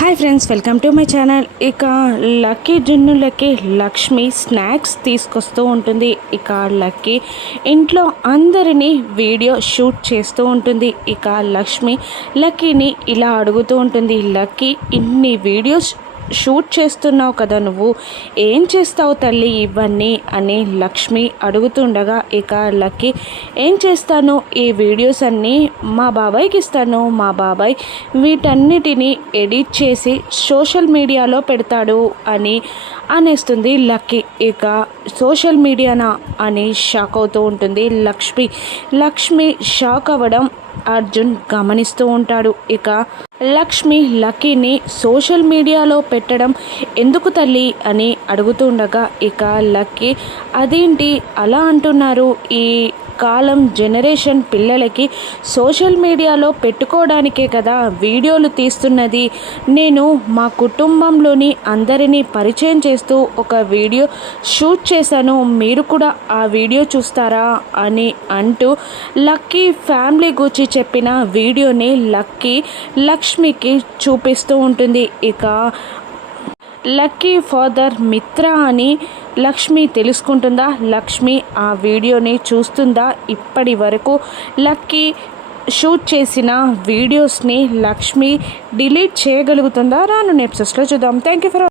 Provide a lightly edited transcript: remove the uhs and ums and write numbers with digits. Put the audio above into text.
Hi friends, welcome to my channel. ఇక lucky జున్నులకి Lakshmi snacks తీసుకొస్తూ ఉంటుంది. ఇక లక్కీ ఇంట్లో అందరినీ వీడియో షూట్ చేస్తూ ఉంటుంది. ఇక లక్కీని ఇలా అడుగుతూ ఉంటుంది, లక్కీ ఇన్ని వీడియోస్ షూట్ చేస్తున్నావు కదా, నువ్వు ఏం చేస్తావు తల్లి ఇవన్నీ అని లక్ష్మి అడుగుతుండగా, ఇక లక్కీ ఏం చేస్తాను, ఈ వీడియోస్ అన్నీ మా బాబాయ్కి ఇస్తాను, మా బాబాయ్ వీటన్నిటిని ఎడిట్ చేసి సోషల్ మీడియాలో పెడతాడు అని అనేస్తుంది లక్కీ. ఇక సోషల్ మీడియానా అని షాక్ అవుతూ ఉంటుంది లక్ష్మి షాక్ అవ్వడం అర్జున్ గమనిస్తూ ఉంటాడు. ఇక లక్ష్మి లక్కీని సోషల్ మీడియాలో పెట్టడం ఎందుకు తల్లి అని అడుగుతుండగా, ఇక లక్కీ అదేంటి అలా అంటున్నారు, ఈ కాలం జనరేషన్ పిల్లలకి సోషల్ మీడియాలో పెట్టుకోవడానికే కదా వీడియోలు తీస్తున్నది, నేను మా కుటుంబంలోని అందరినీ పరిచయం చేస్తూ ఒక వీడియో షూట్ చేశాను, మీరు కూడా ఆ వీడియో చూస్తారా అని అంటూ లక్కీ ఫ్యామిలీ గురించి చెప్పిన వీడియోని లక్ష్మికి చూపిస్తూ ఉంటుంది. ఇక లక్కీ ఫాదర్ మిత్ర అని లక్ష్మి తెలుసుకుంటుందా, లక్ష్మి ఆ వీడియోని చూస్తుందా, ఇప్పటి వరకు లక్కీ షూట్ చేసిన వీడియోస్ని లక్ష్మి డిలీట్ చేయగలుగుతుందా, రాను ఎపిసోడ్స్లో చూద్దాం. Thank you for